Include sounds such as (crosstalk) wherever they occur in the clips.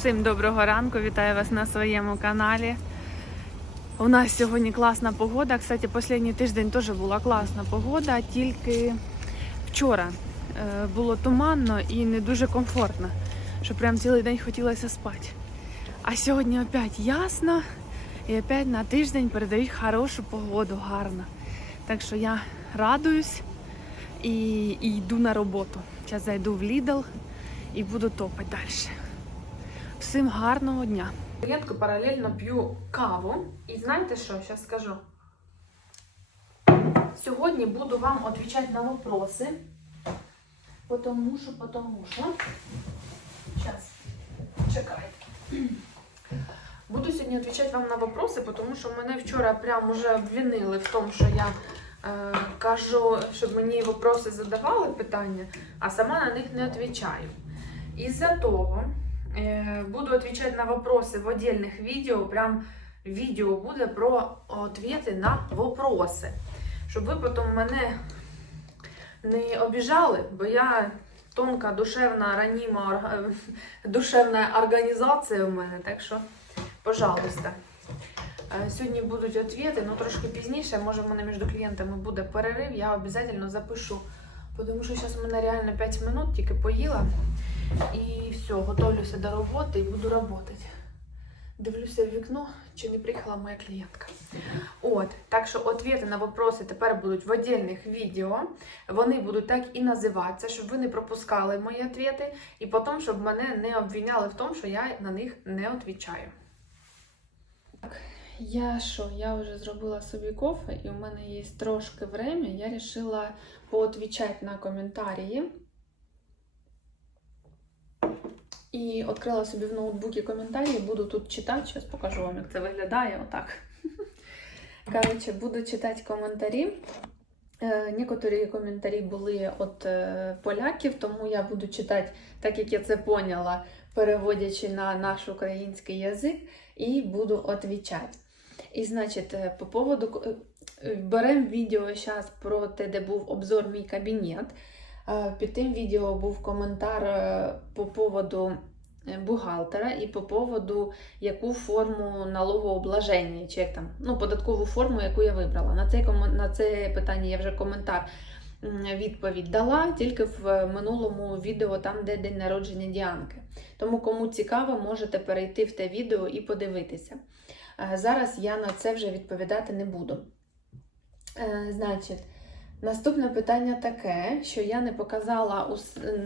Всім доброго ранку, вітаю вас на своєму каналі. У нас сьогодні класна погода. Кстати, останній тиждень теж була класна погода, тільки вчора е, було туманно і не дуже комфортно, що прям цілий день хотілося спати. А сьогодні опять ясно і опять на тиждень передають хорошу погоду, гарно. Так що я радуюсь і, і йду на роботу. Зараз зайду в Lidl і буду топати далі. Всім гарного дня. Клієнтку паралельно п'ю каву. І знаєте що, зараз скажу. Сьогодні буду вам відповідати на вопроси. Потому що, потому що. Зараз, чекайте. Буду сьогодні відповідати вам на вопроси, тому що мене вчора прям уже обвинили в тому, що я е, кажу, щоб мені вопроси задавали питання, а сама на них не відповідаю. Із-за того е, буду відповідати на вопроси в отдельних відео. Прям відео буде про відповіді на вопроси. Щоб ви потім мене не обіжали, бо я тонка, душевна, раніма, (laughs) душевна організація у мене. Так що, пожалуйста. Е, Сьогодні будуть відповіді, ну трошки пізніше, може в мене між клієнтами буде перерив, я обов'язково запишу. Тому що зараз в мене реально 5 минут, тільки поїла. І все, готовлюся до роботи і буду працювати. Дивлюся в вікно, чи не приїхала моя клієнтка. От, так що відповіді на вопроси тепер будуть в отдельних відео. Вони будуть так і називатися, щоб ви не пропускали мої відповіді, і потім, щоб мене не обвиняли в тому, що я на них не відповідаю. Так, я що, я вже зробила собі кофе, і у мене є трошки время. Я вирішила поотвічати на коментарі. І відкрила собі в ноутбуці коментарі, буду тут читати. Зараз покажу вам, як це виглядає. Отак. (laughs) Коротше, буду читати коментарі. Е, Некоторі коментарі були від е, поляків, тому я буду читати, так як я це поняла, переводячи на наш український язик, і буду відповідати. І, значить, е, по поводу беремо відео зараз про те, де був обзор мій кабінет. Під тим відео був коментар по поводу бухгалтера і по поводу яку форму налогообложення, чи як там, ну, податкову форму, яку я вибрала. На це, на це питання я вже коментар відповідь дала, тільки в минулому відео, там, де день народження Діанки. Тому, кому цікаво, можете перейти в те відео і подивитися. Е, Зараз я на це вже відповідати не буду. Е, Значить, наступне питання таке, що я не показала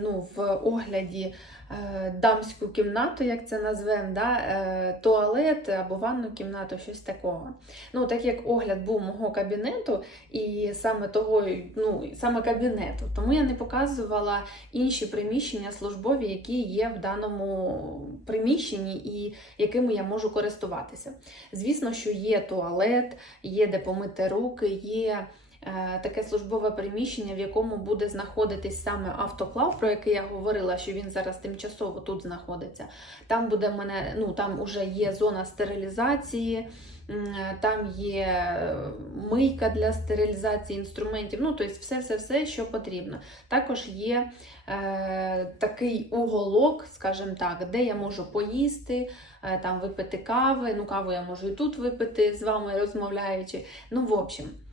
ну, в огляді е, дамську кімнату, як це назвемо, да? е, туалет або ванну кімнату, щось такого. Ну, так як огляд був мого кабінету і саме того, ну, саме кабінету, тому я не показувала інші приміщення службові, які є в даному приміщенні і якими я можу користуватися. Звісно, що є туалет, є де помити руки, є таке службове приміщення, в якому буде знаходитись саме автоклав, про який я говорила, що він зараз тимчасово тут знаходиться. Там буде мене, ну там вже є зона стерилізації. Там є е, мийка для стерилізації інструментів, ну тобто все-все-все, що потрібно. Також є е, такий уголок, скажімо так, де я можу поїсти, е, там випити кави. Ну, каву я можу і тут випити з вами розмовляючи. Ну, в общем, е,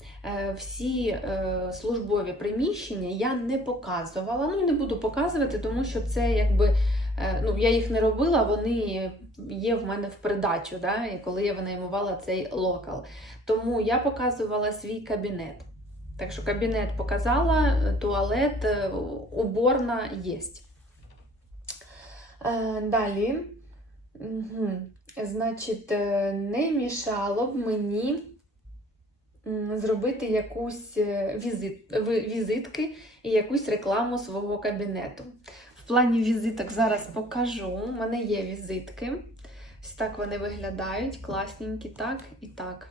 всі е, службові приміщення я не показувала. Ну і не буду показувати, тому що це якби. е, Ну, я їх не робила, вони є в мене в придачу, да, коли я винаймувала цей локал. Тому я показувала свій кабінет. Так що кабінет показала, туалет, е, уборна є. Е, Далі. Угу. Значить, е, не мішало б мені зробити якусь е, візит, візитки і якусь рекламу свого кабінету. В плані візиток зараз покажу. У мене є візитки. Ось так вони виглядають, класненькі, так і так.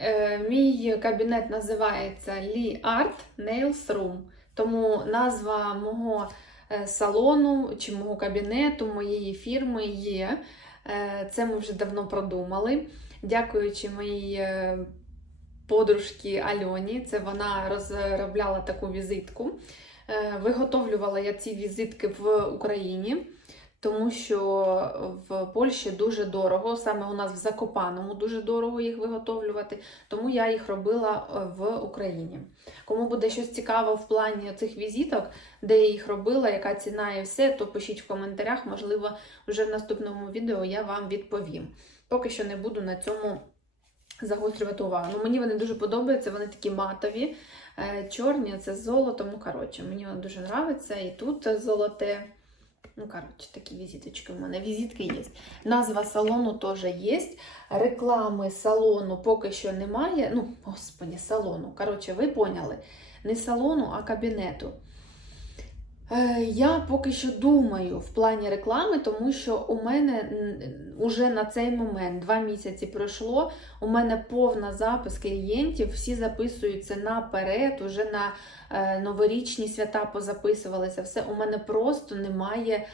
Е, мій кабінет називається Lee Art Nails Room. Тому назва мого е, салону чи мого кабінету, моєї фірми є. Е, Це ми вже давно продумали. Дякуючи моїй подружці Альоні, це вона розробляла таку візитку. Е, Виготовлювала я ці візитки в Україні. тому що в Польщі дуже дорого, саме у нас в Закопаному дуже дорого їх виготовлювати, тому я їх робила е, в Україні. Кому буде щось цікаво в плані цих візиток, де я їх робила, яка ціна і все, то пишіть в коментарях, можливо, вже в наступному відео я вам відповім. Поки що не буду на цьому загострювати увагу. Ну, мені вони дуже подобаються, вони такі матові, е, чорні, це з золотом. Ну, коротше, мені вони дуже подобаються. І тут золоте. Ну, коротше, такі візиточки в мене. Візитки є. Назва салону теж є. Реклами салону поки що немає. Ну, господі, салону. Коротше, ви поняли. Не салону, а кабінету. Е, Я поки що думаю в плані реклами, тому що у мене м, уже на цей момент два місяці пройшло. У мене повна запис клієнтів, всі записуються наперед, уже на е, новорічні свята позаписувалися. Все у мене просто немає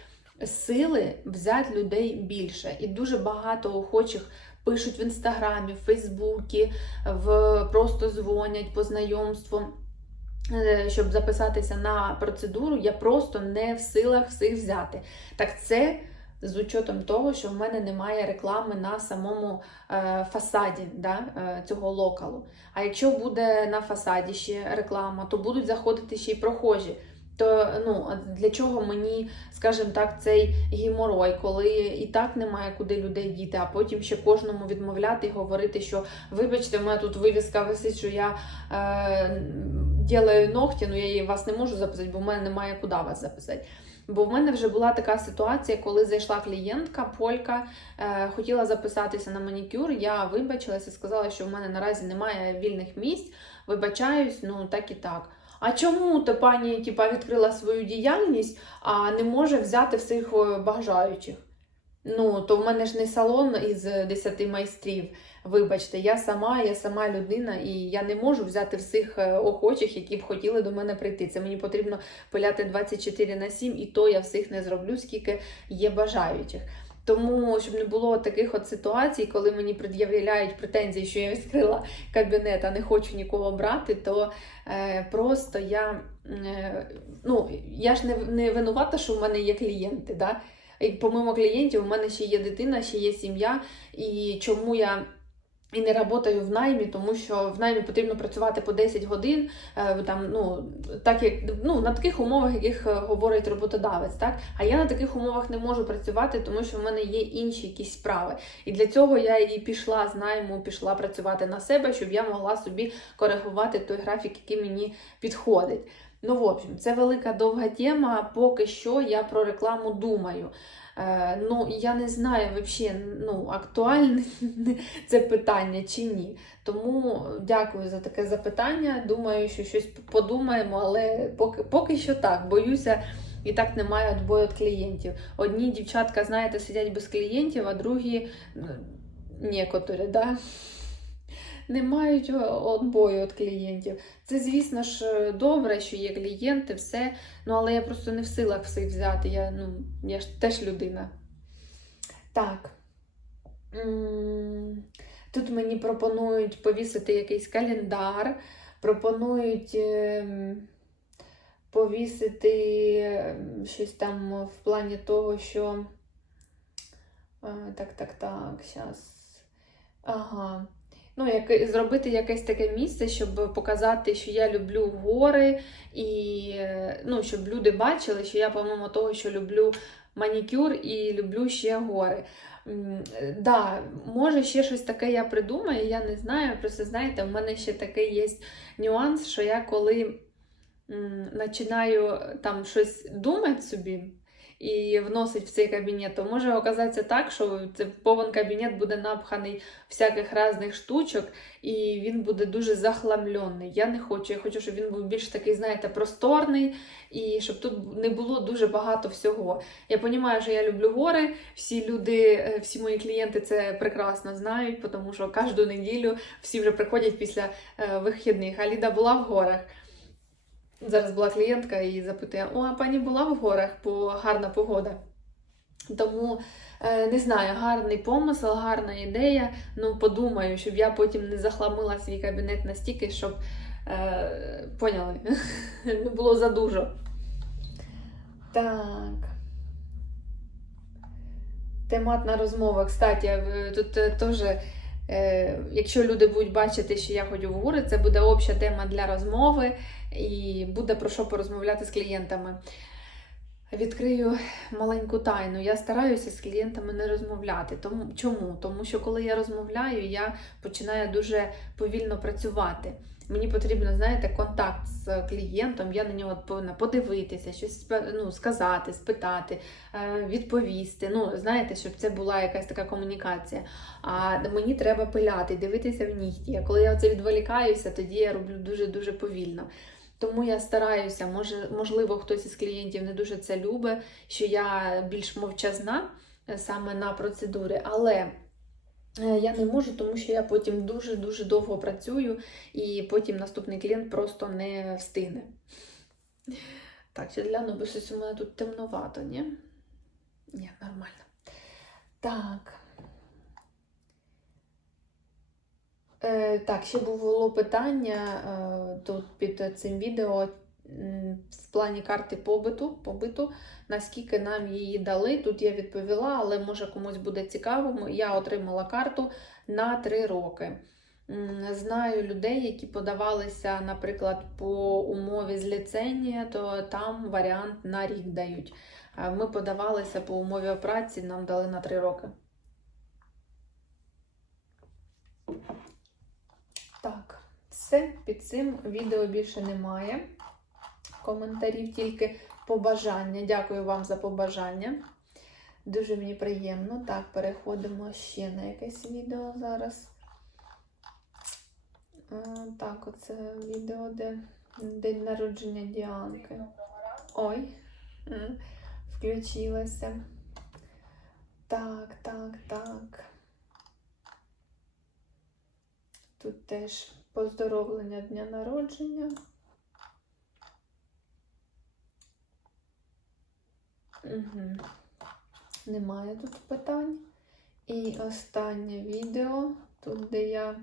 сили взяти людей більше. І дуже багато охочих пишуть в інстаграмі, в Фейсбуці, в просто дзвонять по знайомству. Е, Щоб записатися на процедуру, я просто не в силах всіх взяти. Так це з учетом того, що в мене немає реклами на самому е, фасаді да, е, цього локалу. А якщо буде на фасаді ще реклама, то будуть заходити ще й прохожі. То ну, для чого мені, скажімо так, цей геморой, коли і так немає куди людей діти, а потім ще кожному відмовляти і говорити, що вибачте, в мене тут вивіска висить, що я е, ділаю ногті, ну я її вас не можу записати, бо в мене немає куди вас записати. Бо в мене вже була така ситуація, коли зайшла клієнтка, полька, е, хотіла записатися на манікюр. Я вибачилася, сказала, що в мене наразі немає вільних місць. Вибачаюсь, ну так і так. А чому то пані типа, відкрила свою діяльність, а не може взяти всіх е, бажаючих? Ну, то в мене ж не салон із 10 майстрів. Вибачте, я сама, я сама людина, і я не можу взяти всіх е, охочих, які б хотіли до мене прийти. Це мені потрібно пиляти 24 на 7, і то я всіх не зроблю, скільки є бажаючих. Тому, щоб не було таких от ситуацій, коли мені пред'являють претензії, що я відкрила кабінет, а не хочу нікого брати, то е, просто я, е, ну, я ж не, не винувата, що в мене є клієнти. Да? І помимо клієнтів, у мене ще є дитина, ще є сім'я. І чому я і не працюю в наймі, тому що в наймі потрібно працювати по 10 годин, е, там, ну, так як, ну, на таких умовах, яких е, говорить роботодавець. Так? А я на таких умовах не можу працювати, тому що в мене є інші якісь справи. І для цього я і пішла з найму, пішла працювати на себе, щоб я могла собі коригувати той графік, який мені підходить. Ну, в общем, це велика довга тема. Поки що я про рекламу думаю. Е, ну, я не знаю взагалі, ну, актуальне (laughs) це питання чи ні. Тому дякую за таке запитання. Думаю, що щось подумаємо, але поки, поки що так. Боюся, і так немає відбою від клієнтів. Одні дівчатка, знаєте, сидять без клієнтів, а другі некоторі, да? Не мають відбою від клієнтів. Це, звісно ж, добре, що є клієнти, все. Ну, але я просто не в силах всіх взяти. Я, ну, я ж теж людина. Так. Тут мені пропонують повісити якийсь календар, пропонують ем, повісити щось там в плані того, що. Е, Так, так, так, зараз. Ага. Ну, як, зробити якесь таке місце, щоб показати, що я люблю гори, і ну, щоб люди бачили, що я, помимо того, що люблю манікюр і люблю ще гори. Да, може, ще щось таке я придумаю, я не знаю. Просто знаєте, в мене ще такий є нюанс, що я коли починаю там щось думати собі і вносить в цей кабінет, то може оказатися так, що це повен кабінет буде напханий всяких різних штучок, і він буде дуже захламлений. Я не хочу. Я хочу, щоб він був більш такий, знаєте, просторний, і щоб тут не було дуже багато всього. Я розумію, що я люблю гори. Всі люди, е, всі мої клієнти це прекрасно знають, тому що кожну неділю всі вже приходять після е, вихідних. А Ліда була в горах. Зараз була клієнтка і запитує: О, а пані була в горах, бо гарна погода. Тому е, не знаю, гарний помисел, гарна ідея. Ну, подумаю, щоб я потім не захламила свій кабінет настільки, щоб е, поняли, (laughs) не було задужо. Так. Тематна розмова. Кстати, тут е, теж, е, якщо люди будуть бачити, що я ходю в гори, це буде обща тема для розмови і буде про що порозмовляти з клієнтами. Відкрию маленьку тайну. Я стараюся з клієнтами не розмовляти. Тому чому? Тому що коли я розмовляю, я починаю дуже повільно працювати. Мені потрібно, знаєте, контакт з клієнтом, я на нього повинна подивитися, щось ну, сказати, спитати, е, відповісти. Ну, знаєте, щоб це була якась така комунікація. А мені треба пиляти, дивитися в нігті. А коли я оце відволікаюся, тоді я роблю дуже-дуже повільно. Тому я стараюся, може, можливо, хтось із клієнтів не дуже це любить, що я більш мовчазна е, саме на процедури, але е, я не можу, тому що я потім дуже-дуже довго працюю, і потім наступний клієнт просто не встигне. Так, ще гляну, бо у мене тут темновато, ні? Ні, нормально. Так. Е, так, ще було питання е, тут під цим відео в плані карти побиту, побиту, наскільки нам її дали. Тут я відповіла, але може комусь буде цікаво. Я отримала карту на 3 роки. Знаю людей, які подавалися, наприклад, по умові з ліцензія, то там варіант на рік дають. Ми подавалися по умові праці, нам дали на 3 роки. Так, все, під цим відео більше немає. Коментарів, тільки побажання. Дякую вам за побажання. Дуже мені приємно. Так, переходимо ще на якесь відео зараз. Е, Так, оце відео, де день народження Діанки. Ой, включилася. Так, так, так. Тут теж поздоровлення дня народження. Угу. Немає тут питань. І останнє відео, тут, де я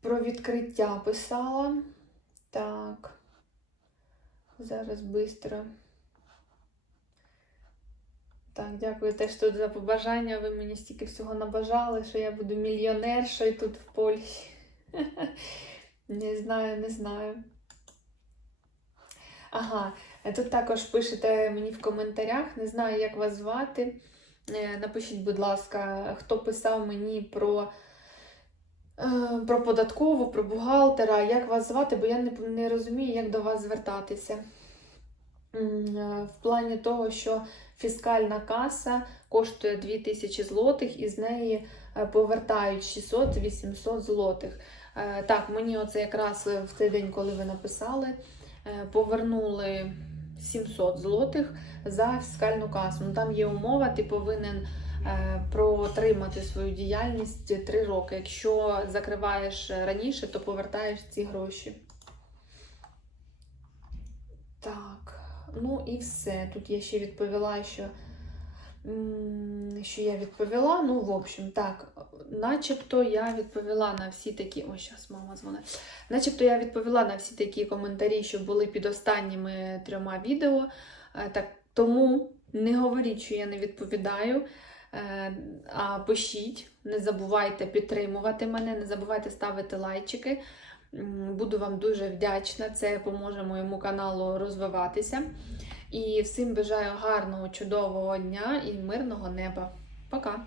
про відкриття писала. Так. Зараз швидко. Так, дякую теж тут за побажання. Ви мені стільки всього набажали, що я буду мільйонершою тут в Польщі. (laughs) Не знаю, не знаю. Ага, тут також пишете мені в коментарях, не знаю, як вас звати. Е, Напишіть, будь ласка, хто писав мені про, е, про податкову, про бухгалтера, як вас звати, бо я не, не розумію, як до вас звертатися. Е, В плані того, що фіскальна каса коштує 2000 злотих, і з неї повертають 600-800 злотих. Е, Так, мені оце якраз в цей день, коли ви написали, е, повернули 700 злотих за фіскальну касу. Ну, там є умова, ти повинен е, протримати свою діяльність 3 роки. Якщо закриваєш раніше, то повертаєш ці гроші. Так, ну і все. Тут я ще відповіла, що, що я відповіла. Ну, в общем, так, начебто я відповіла на всі такі. Ой, зараз мама дзвонить. Начебто я відповіла на всі такі коментарі, що були під останніми трьома відео. Е, Так, тому не говоріть, що я не відповідаю. Е, А пишіть, не забувайте підтримувати мене, не забувайте ставити лайчики. Буду вам дуже вдячна. Це поможе моєму каналу розвиватися. І всім бажаю гарного, чудового дня і мирного неба. Пока!